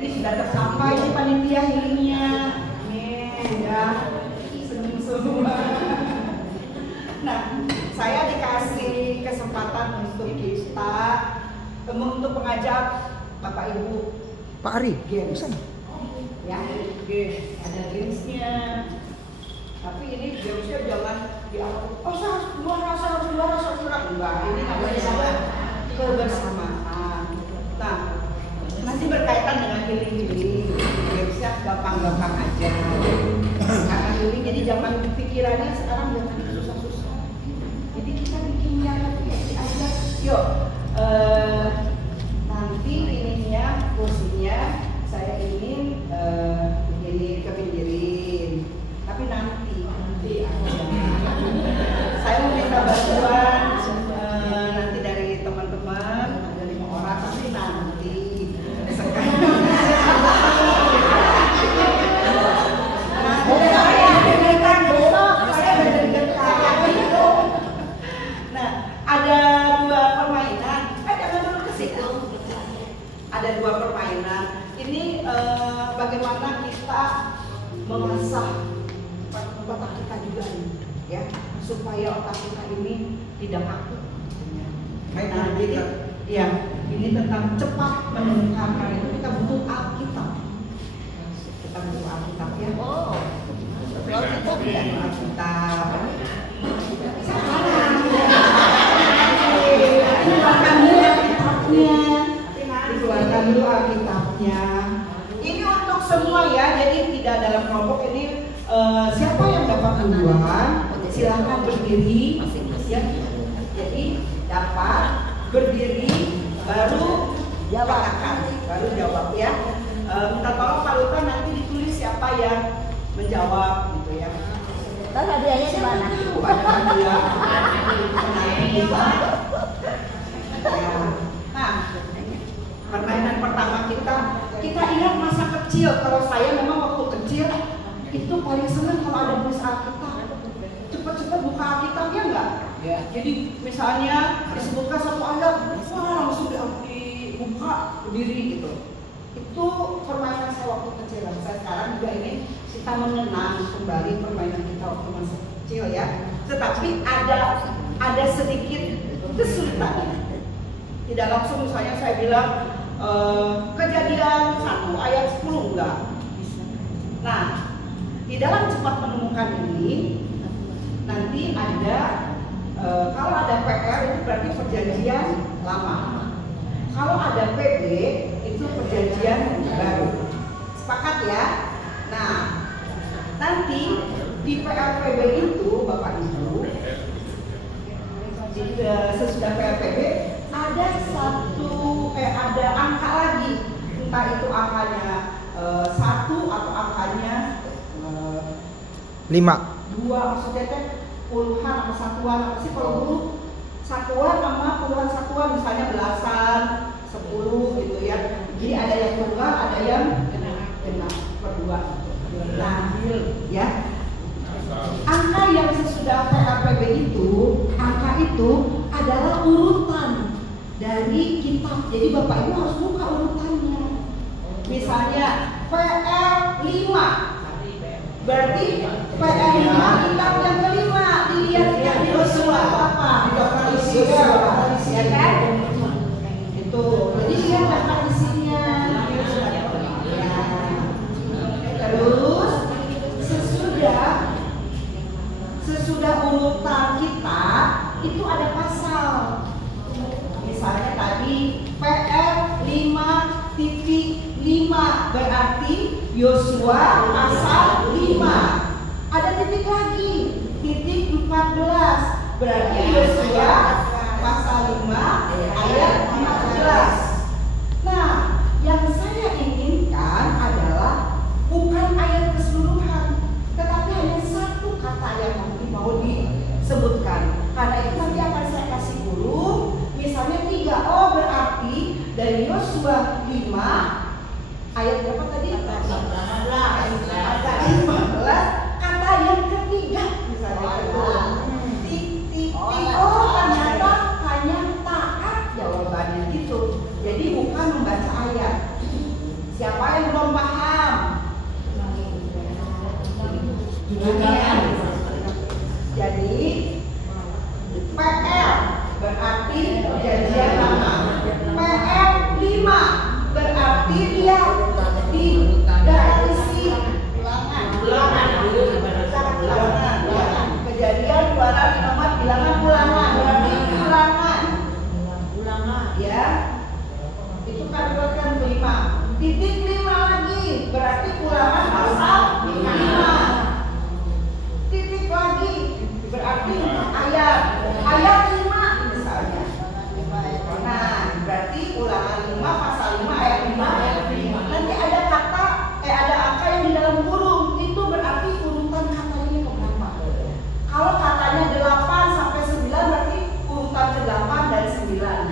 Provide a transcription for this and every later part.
Jadi sudah tersampai nih panitia healingnya. Amin ya. Senyum semua. Nah, saya dikasih kesempatan untuk kita untuk mengajak Bapak Ibu Pak Ari, games. Ya, games. Ada gamesnya. Tapi ini gamesnya jangan dianggap, oh saya harus juara. Enggak, ini namanya kebersamaan. Nah, nanti berkaitan dengan healing. Gamesnya gampang-gampang aja. Karena healing, jadi jangan pikirannya sekarang jangan susah-susah. Jadi kita bikin yang aja. Yuk, nanti ininya, kursinya saya ingin begini kepinggirin. Tapi nanti saya mau minta bantuan nanti dari teman-teman, ada 5 orang, tapi nanti Nah, ada 2 permainan. Jangan dulu ke situ. Ada 2 permainan. Ini bagaimana kita mengasah otak kita juga nih, ya, supaya otak kita ini tidak kaku. Nah, jadi ya, ini tentang cepat menemukan, karena itu kita butuh Alkitab. Kita butuh Alkitab ya. Oh, Alkitab ya, Alkitab. Dikeluarkan dulu Alkitabnya. Ini untuk semua ya, jadi tidak dalam kelompok ini. Siapa yang dapat duluan, silahkan berdiri, ya. Jadi dapat berdiri, baru katakan, baru jawab ya. Minta tolong Pak Luta nanti ditulis siapa yang menjawab, gitu ya. Terus hadiahnya di mana? Ada hadiah. Nah, permainan pertama kita ingat masa kecil. Kalau saya memang waktu kecil itu paling senang kalau ada tulis Alkitab. Cepat-cepat buka Alkitabnya enggak? Ya. Jadi misalnya disebutkan satu ayat, wah langsung dibuka berdiri gitu. Itu permainan saya waktu kecil. Saya sekarang juga ini kita mengenang kembali permainan kita waktu masa kecil ya. Tetapi ada sedikit kesulitannya. Tidak langsung misalnya saya bilang Kejadian 1 ayat 10 enggak. Nah, di dalam cepat menemukan ini nanti ada kalau ada PR itu berarti perjanjian lama. Kalau ada PB itu perjanjian baru. Sepakat ya? Nah, nanti di PRPB itu Bapak Ibu, sesudah PRPB ada ada angka lagi, entah itu angkanya 1 atau angkanya 5. 2, maksudnya kan puluhan atau satuan apa sih kalau dulu satuan sama puluhan satuan, misalnya belasan, 10 gitu ya. Jadi ada yang tunggal, ada yang genap berdua. Nah, ya. Angka yang sesudah PRPB itu, angka itu adalah urutan dari kitab. Jadi Bapak Ibu harus buka urutannya. Misalnya PR 5. Berarti PR 5 kitab yang kelima. Dilihat di Yosua apa? Daftar isinya, ya kan? Itu. Jadi lihat daftar isinya. Terus sesudah urutan kita itu ada pasal. Misalnya tadi PR 5.5 berarti Yosua pasal 5. Ada titik lagi, titik 14 berarti Yosua pasal 5 ayat 14. Nah, yang saya inginkan adalah bukan ayat keseluruhan, tetapi hanya satu kata yang mau disebutkan. Karena itu nanti akan saya kasih guru. Misalnya 3, oh berarti dari Yosua 5 ayat berapa tadi? 15 kata yang ketiga misalnya itu. Oh ternyata hanya taat jawabannya gitu. Jadi bukan membaca ayat. Siapa dia di dalam isi ulangan. Kejadian 254 bilangan ulangan, berarti ulangan. Ya. Itu kalimatkan kelima. Titik 5 lagi, berarti ulangan pasal 5. Titik lagi, berarti ayat 5 misalnya. Nah, berarti ulangan 5 pasal 5 ayat 5. Nanti ada kata, ada angka yang di dalam kurung, itu berarti urutan katanya keberapa. Kalau katanya 8 sampai 9 berarti urutan ke-8 dan 9.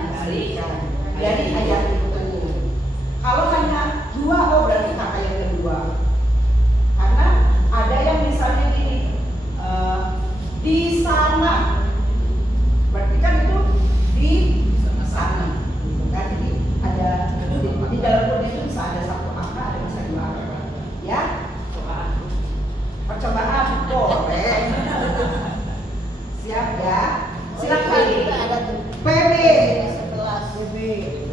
Jadi ayat itu. Kalau hanya 2, oh berarti kata yang kedua. Karena ada yang misalnya gini, di sana, berarti kan itu di sana. Kan jadi ada di dalam kode itu bisa ada satu angka, ada bisa 2 angka. Ya, percobaan boleh. Siap ya? Silakan.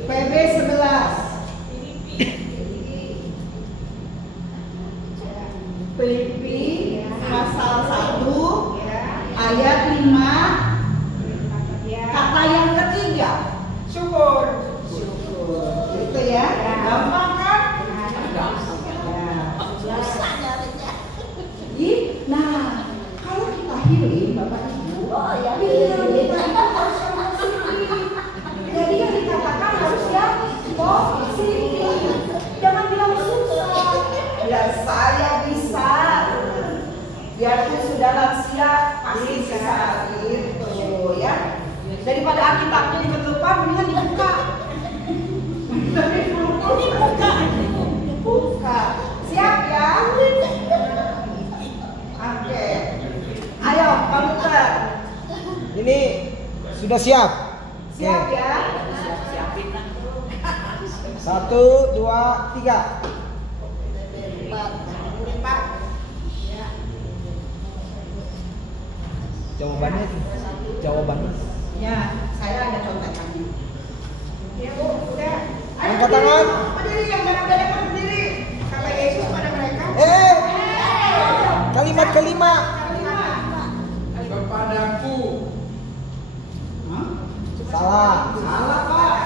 PB 11. Filipi pasal 1 ayat 5 kata yang ketiga syukur. Itu ya, gampang kan? Nah, kalau kita healing Bapak Ibu, kita harus positif. Jadi yang dikatakan harus yang positif. Jangan bilang susah. Ya saya bisa. Biarpun sudah lansia pasti bisa gitu ya. Daripada Alkitabnya diketupan, mendingan dibuka. Buka. Siap ya? Oke. Ayo, komputer. Ini sudah siap. Siap ya? 1, 2, 3. Jawabannya. Ya, saya ada contekannya. Ya Bu, udah. Angkat tangan. Berdiri, yang benar-benar berdiri. Kata Yesus pada mereka. Kalimat kelima. Kepadaku. Salah. Salah Pak.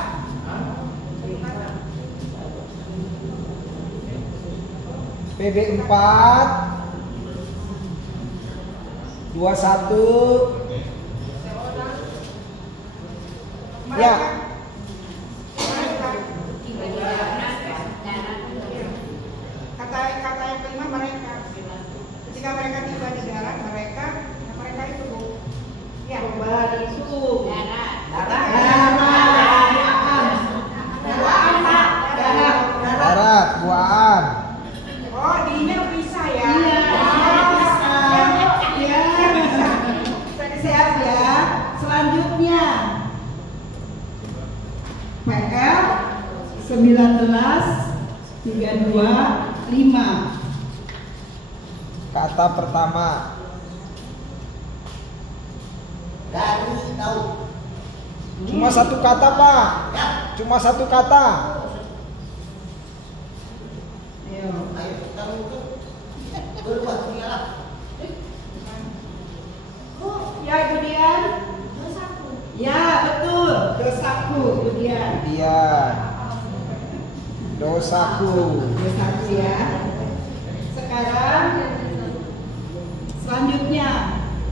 PB 4 21. Ya. Kata yang kelima mereka. Ketika mereka tiba di darat, mereka itu Bu. Ya, itu. Darat, buaan. Oh, dinya bisa ya. Siap ya. Selanjutnya PL 19 32 5. Kata pertama. Dari tahu. Cuma satu kata, Pak. Cuma satu kata. Ayo. Tahu itu. Berubah tinggal. Ya, Ibu Dian. Ya, betul. Dosaku, Ibu Dian. Dosaku. Dosaku ya. Sekarang selanjutnya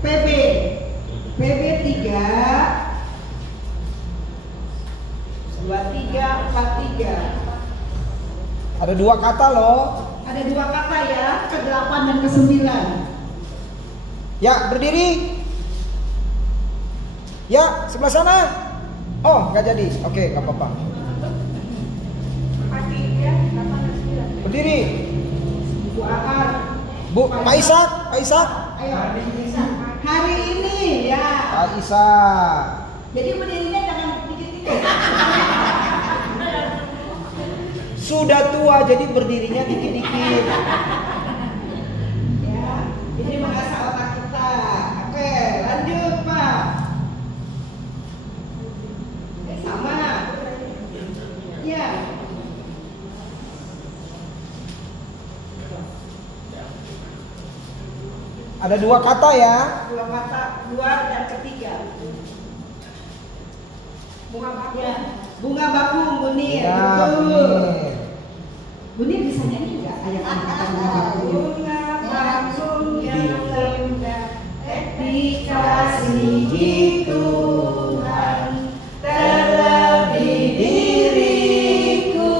PB 3 23 43. Ada 2 kata loh. Ada 2 kata ya, ke-8 dan ke-9. Ya, berdiri. Ya, sebelah sana. Oh, nggak jadi. Oke, nggak apa-apa. Berdiri. Bu Akar. Pak Ishak. Ayo. Hari ini ya. Pak Ishak. Jadi berdirinya jangan dikit-dikit. Sudah tua jadi berdirinya dikit-dikit. Ya, ini mengasah otak kita. Oke, lanjut Pak. Sama. Ya. Ada 2 kata ya. 2 kata, 2 dan ketiga. Bunga bakung. Ya. Bunga bakung, Bunir. Ya, Betul. Bunir bisa nyanyi nggak? Ayat kata bunga bakung. Bunga bakung yang indah dikasihi Tuhan, terlebih diriku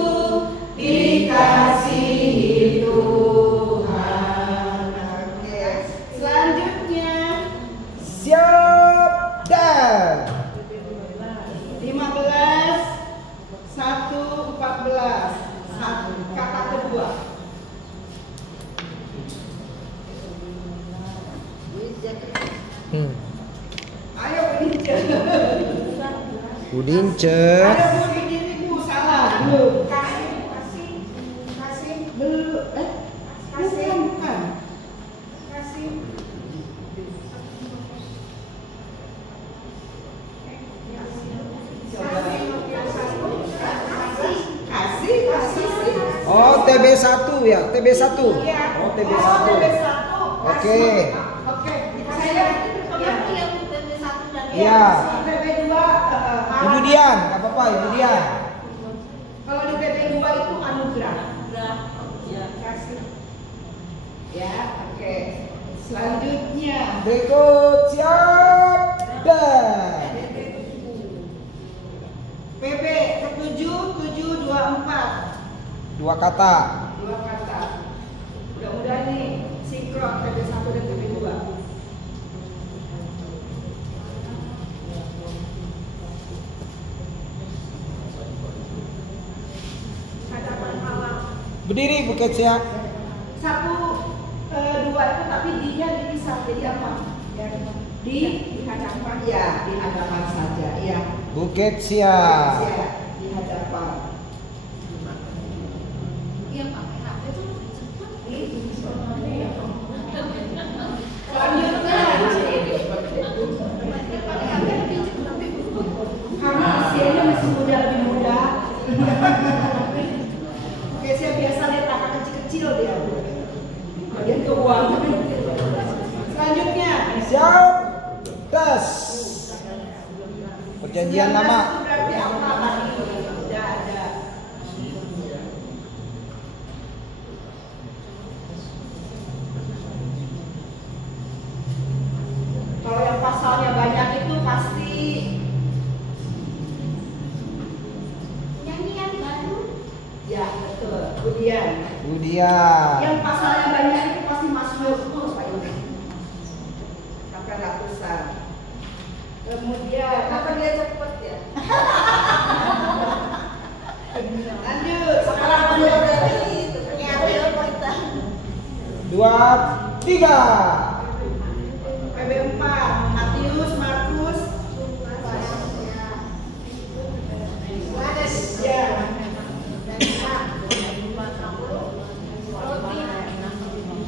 dikasihi Tuhan. Oke, selanjutnya Siap dan 15 1 14 kata kedua. Ayo Budince. Budince. Ayo Bu, ini Bu salah. Belum. Kasih. Belum. Bukan. Kasih. Kasih. Oh, TB1 ya, TB1. Iya. Oh, TB1. Oke. Oke. Saya yang TB1 dan Iya. TB2. Ibu Dian, nggak apa-apa, Ibu Dian. Kalau di TB2 itu anugerah. ya. Kasih. Ya, oke. Selanjutnya. Berikut siap dan PP ke-7 2 kata. 2 kata. Mudah-mudahan nih sinkron TB1 dan TB2. Hadapan malam. Berdiri Bukit siap. 1, 2 itu tapi dia dipisah jadi apa? Ya, di hadapan ya, di hadapan saja ya. Bukit siap. Ya, di hadapan. Iya pakai HP tuh lebih cepat. Karena usianya masih muda, lebih muda. Oke, saya biasa lihat anak kecil-kecil dia. Bagian keuangan. Selanjutnya. Siap. Tes. Perjanjian lama. Itu berarti apa tadi? Tidak ada. Kalau yang pasalnya banyak itu pasti Nyanyian baru. ya betul. Kemudian Budian. yang pasalnya banyak itu pasti Mazmur 10 Pak Yudi. Sampai ratusan. Kemudian Kenapa dia cepet ya? lanjut sekarang Dia lanjut. dari itu ternyata ya kita. 2, 3. PB4 Matius, Markus, ya.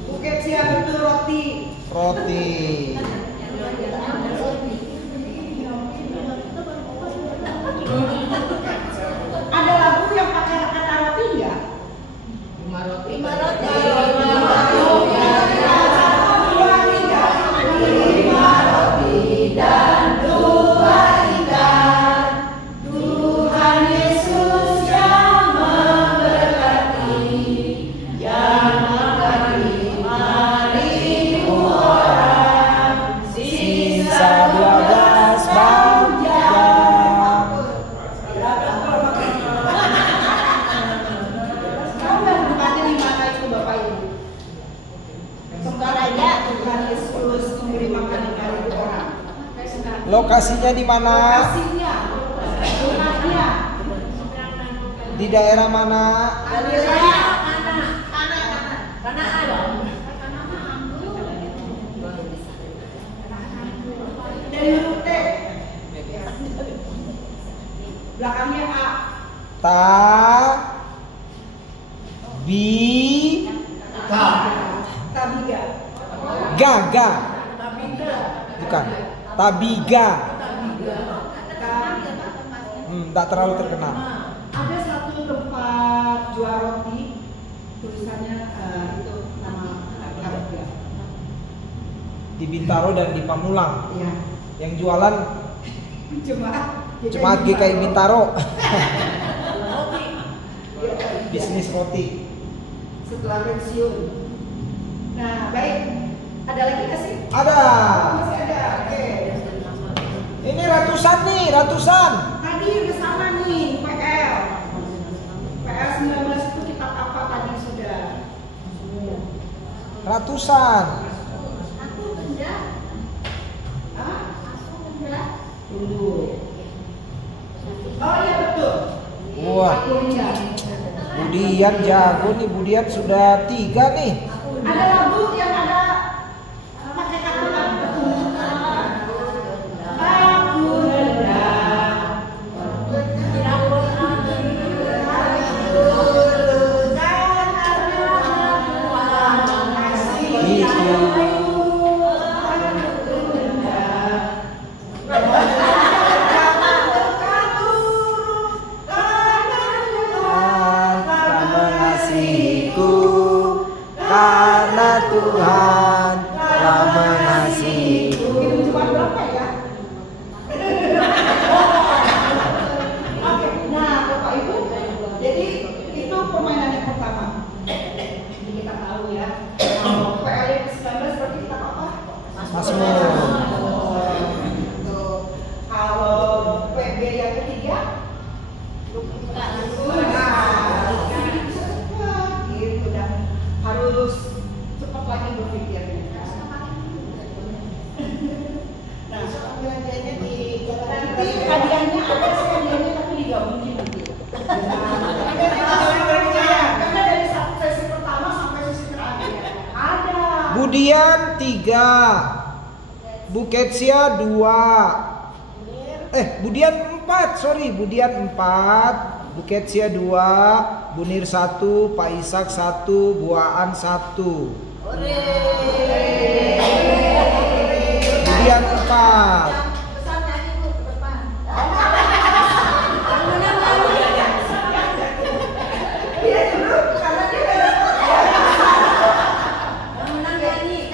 Bukit siap betul roti. Roti. Ada lagu yang pakai kata roti enggak? 5 roti. Dan 2 ikan. Tuhan Yesus yang memberkati, yang menerima 5.000 orang, sisa 12 bangsa. Tahu nggak tempatnya di mana itu Bapak Ibu? Sembaranya Tuhan Yesus memberi makan 5.000 orang. Lokasinya di mana? Lokasinya, rumahnya, Di daerah mana? dari huruf T. Belakangnya A. Tabiga. Ga. Bukan. Tabiga. Tak terlalu terkenal. Ada satu tempat jual roti, tulisannya itu nama Tabiga. di Bintaro dan di Pamulang. Iya. Yang jualan Jemaat GKI Bintaro. Roti. Bisnis roti. Setelah pensiun. Nah, baik. Ada lagi nggak sih? Ada. Masih ada. Oke. Ini ratusan nih, ratusan. Tadi udah sama nih, PL. PL 19 itu kitab apa tadi sudah? Ratusan. Aku benda. Hah? Aku benda. Dulu. Oh iya betul. Wah. Budian. Budian jago nih, Budian sudah 3 nih. Ada lagu yang ada pakai kata lagu. Aku rendah. Karena Tuhan telah mengasihiku. Cuma berapa ya? Oke, nah Bapak Ibu, jadi itu permainan yang pertama. Jadi kita tahu ya, kalau PL yang ke-19 berarti kita apa? Mazmur. Tuh. Kalau PB yang ketiga, gitu dan harus cepat lagi berpikirnya. Nah, nanti hadiahnya ada sih hadiahnya tapi digabungin nanti. Karena dari satu sesi pertama sampai sesi terakhir ada. Budian 3, Buketsia 2. Budian 4, sorry, Budian 4, Buketsia 2, Bunir 1, Pak Ishak 1, Buaan 1. Budian 4. Besar nyanyi Bu ke depan. Dia dulu karena dia udah Menang nyanyi.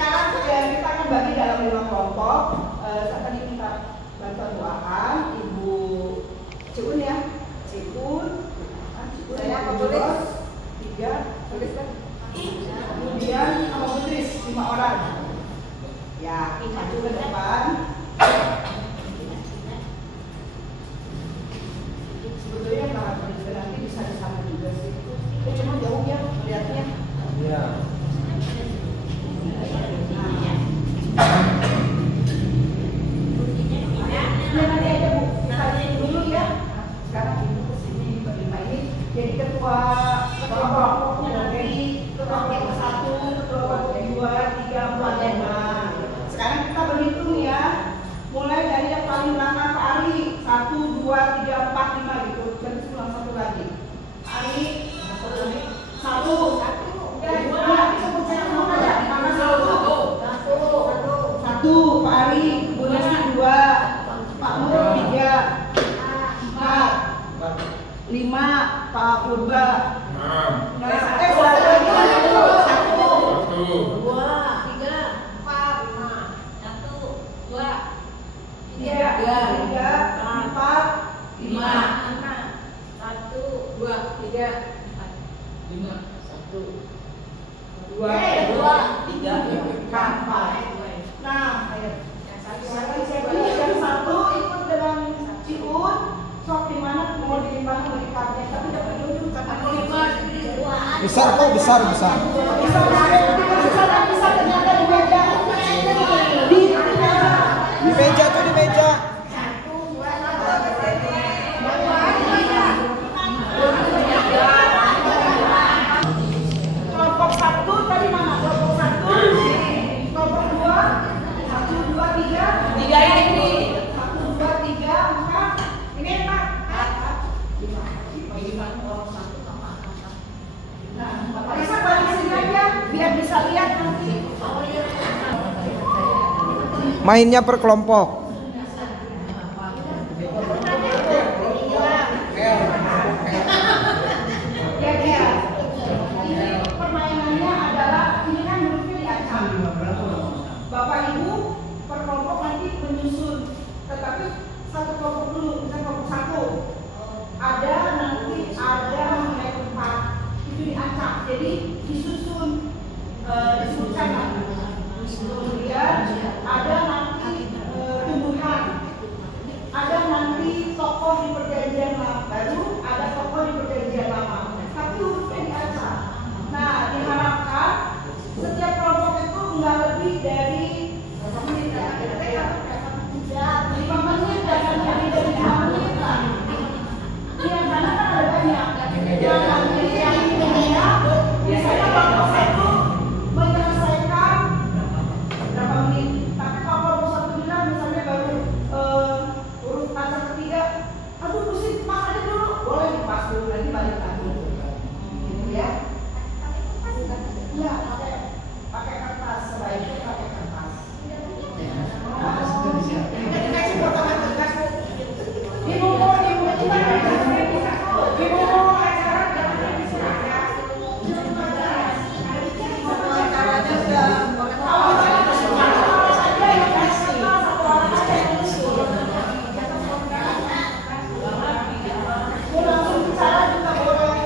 sekarang kita akan bagi dalam 5 kelompok. Saya tadi minta bantuan doakan Ibu Ciun ya, Ciun, Saya apa Ibu tulis? Ros, 3, tulis kan? Kemudian sama Putris 5 orang. Ya, maju ke depan. Sebetulnya para peneliti nanti bisa di sana juga sih. Cuma jauh ya melihatnya. Ya. Nanti aja Bu, tanya dulu ya. Sekarang Ibu kesini berlima ini jadi ketua kelompok dari kelompok 1, kelompok 2, 3, 4, 5. Sekarang kita berhitung ya. Mulai dari yang paling belakang Pak Ari 1, 2, 3, 4, 5 gitu. Terus ulang satu lagi. Ari 1, 1, Pak Ari, Bu Nasi 2, Pak Nur 3, 4, 5, Pak Purba. Nah, satu lagi, 1, 2, 3, 4, 5. 1, 2, 3, 4, 5. 1, 2, 3, 4, 5. 1, 2, 3, 4. Nah, ayo. Yang satu ikut dengan Ciun. Sok di mana mau dimana berikannya, tapi dapat dulu karena Besar kok, besar. bisa ternyata di meja. Di meja tuh, di meja. Kelompok 1 tadi mana? Kelompok 1, kelompok 2, 1, 2, 3. 3 ini. 1, 2, 3, 4. Ini 4. 5. Nah, Bapak Isa balik sini aja biar bisa lihat nanti. Mainnya per kelompok. Ya. Ini permainannya adalah ini kan hurufnya diacak. Bapak Ibu Jadi disusun, disebutkan nanti. Kemudian ada nanti tumbuhan, ada nanti tokoh di perjanjian baru, ada tokoh di perjanjian lama. Tapi hurufnya diacak. Nah, diharapkan setiap kelompok itu nggak lebih dari 5 menit ya, kira-kira 5 menit, jangan lebih dari 5 menit lah. Iya, karena kan ada banyak. Yang nanti yang ini biasanya kelompok itu menyelesaikan berapa menit. Tapi kalau kelompok satu bilang misalnya baru huruf acak ketiga, aduh pusing, makannya dulu, boleh dipas dulu, nanti balik lagi. Gitu ya. Iya, pakai kertas, sebaiknya pakai kertas. Dikasih potongan kertas, di buku acara jangan disurat ya. Acaranya udah langsung bicara juga boleh.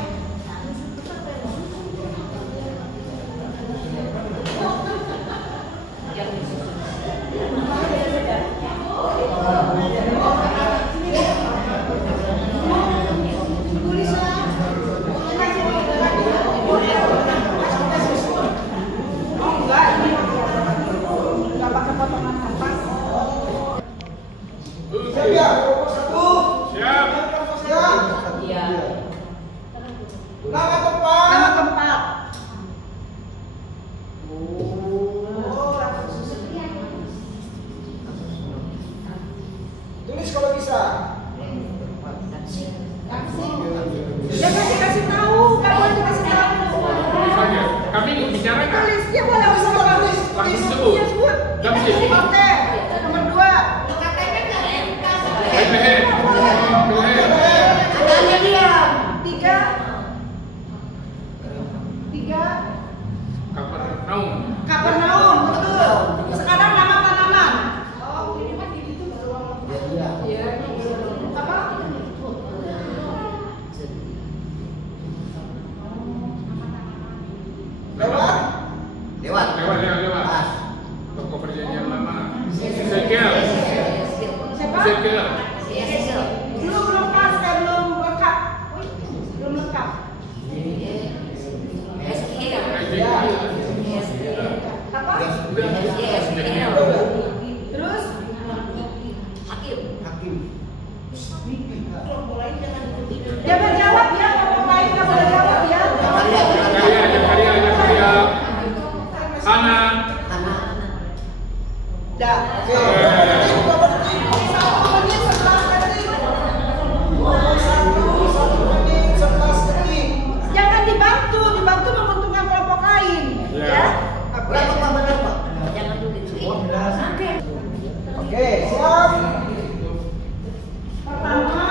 Nggak pakai potongan kertas. Siap ya, kelompok 1. Siap. Siap. Iya. Nama tempat. Nama tempat. Tulis kalau bisa. Jangan dikasih tahu, nggak boleh dikasih tahu. Saja. Kami bicara kan? Tulis, ya boleh usah tulis. Langsung sebut. Ya sebut. Jam sih. Oke, nomor 2. Leher. Ada diam. 3. Kapernaum. Kapernaum, betul. Sekarang nama tanaman. Oh, ini mah gitu doang. Iya. Apa? Lewat. Lewat. Pas. Toko perjanjian lama. Ezekiel. Siapa? Ezekiel. Belum pas, belum lengkap. Belum lengkap. Apa? Terus? Hakim. Jangan jawab ya, ngomong lain nggak boleh jawab ya. Zakaria. Hana. Dah. Oke. 1 menit 11 detik. 1 menit 11 detik. Jangan dibantu menguntungkan kelompok lain. Ya. Ya. Berapa Pak? Benar Pak? Oke, siap. Pertama,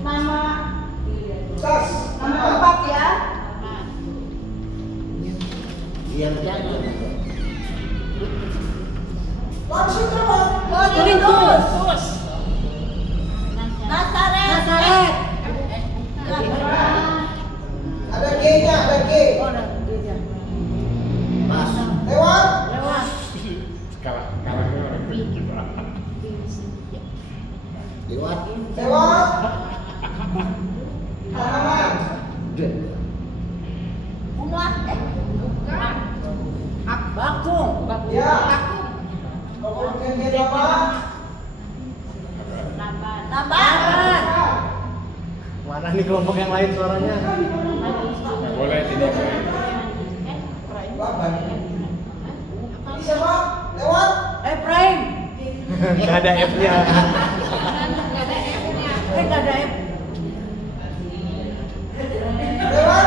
nama Tas. tempat ya. Iya. Langsung jawab. Terus. Nazaret. Ada G-nya, ada G. Pas. Lewat. Kalah. Lewat. Lewat. Tanaman. Bakung. Ya. Tokoh perjanjian lama. Nambahan. Mana nih kelompok yang lain suaranya? Nggak boleh tidak boleh. Bapak. Ini siapa? Lewat. Efraim. Gak ada F-nya. Nggak ada F. Lewat.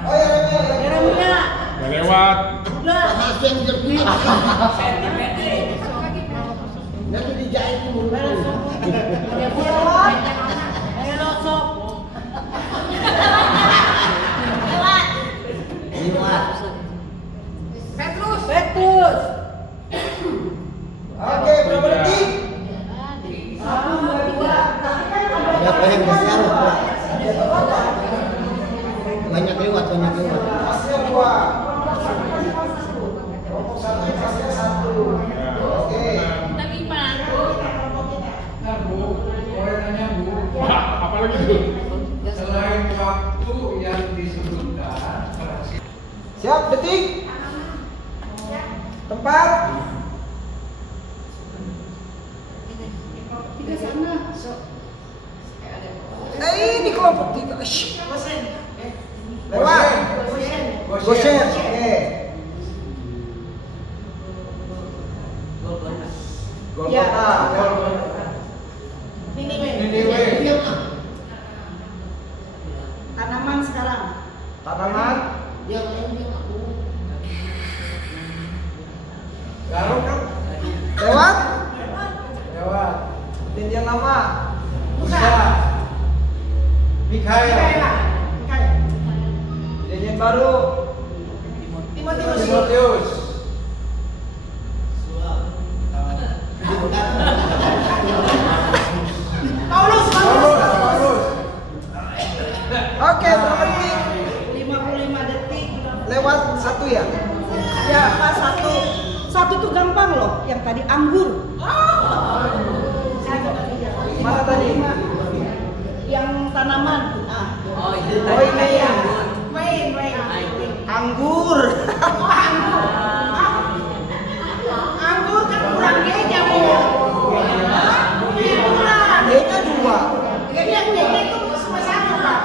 Oh ya, Yeremia. Nggak lewat. Udah. Bahasa yang jernih. Nanti dijahit dulu. Lewat. Ayo sok. Lewat. Petrus. Oke, berapa detik? 1, 2, 3. Tapi kan ada Siapa yang besar? banyak lewat. Pasnya 2. Kelompok 1 pasnya 1. Oke. Nah, Bu, boleh nanya, Bu. Apa lagi tuh? Selain waktu yang disebutkan, Siap, detik. Tempat. Tiga sana. Ini kelompok 3. Lewat. Goshen. Oke. Golgota. Niniwe. Tanaman sekarang. Tanaman. Garuk kan? Lewat. Lewat. Tindian lama. Musa. Mikael. Tindian baru. Timotius. Paulus. Paulus. Oke, berapa detik? 55 detik. Lewat 1 ya? Ya, Pak, satu tuh gampang loh. Yang tadi anggur. Mana tadi? Yang tanaman. Oh ini ya. Main. Anggur. Anggur kan kurang G-nya, Bu. Kurang. G-nya 2. Jadi yang G-nya itu cuma 1, Pak.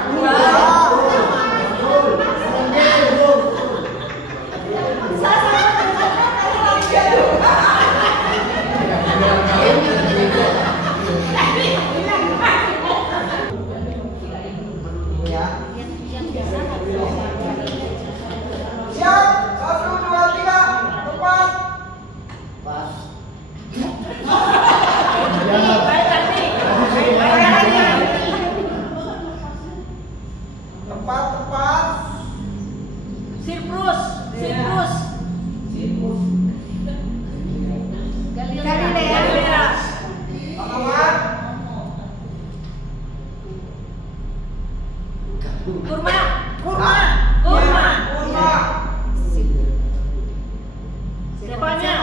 Ya. Siap. 1, 2, 3. Tempat. Tempat. Siprus. Galilea. Tanaman. Kurma. Kurma. Stefania.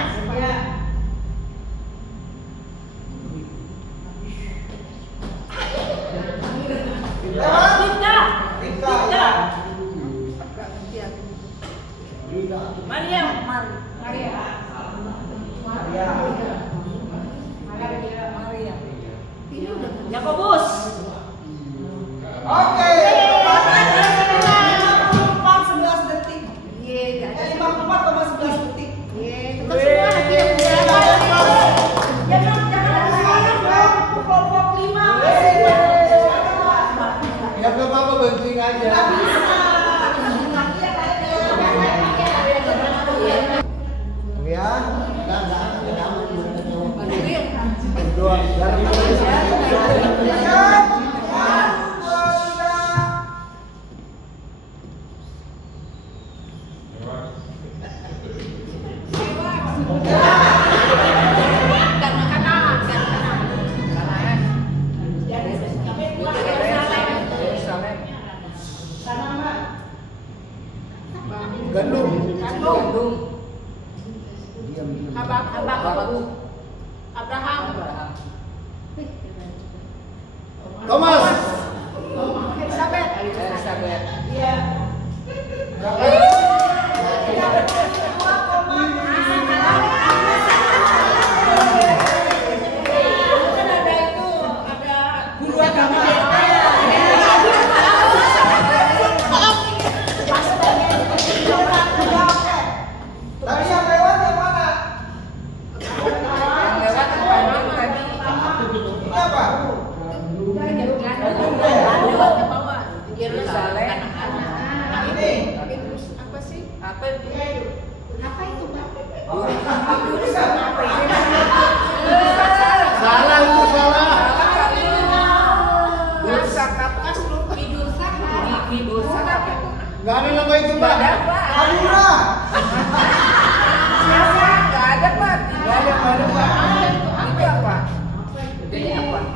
Lewat. Rita. Rika. Ya. Maria. Yakobus. Oke. 11 detik. 54,11 detik. Itu semua lagi yang Jangan ada dong. Kelompok 5. Ya nggak apa-apa, bantuin aja. Ya. Dua. Dari Siap. 3. Gandum. Abraham. Thomas. Elizabeth. Iya. Kan ada itu, ada guru agama. Tadi yang lewat yang mana? Ini apa? Lewat ke bawah. Yerusalem. Ini. Apa sih? Apa itu, Pak? Salah itu salah. Tidur Sahar. Gak ada nama itu, Pak. Hadura.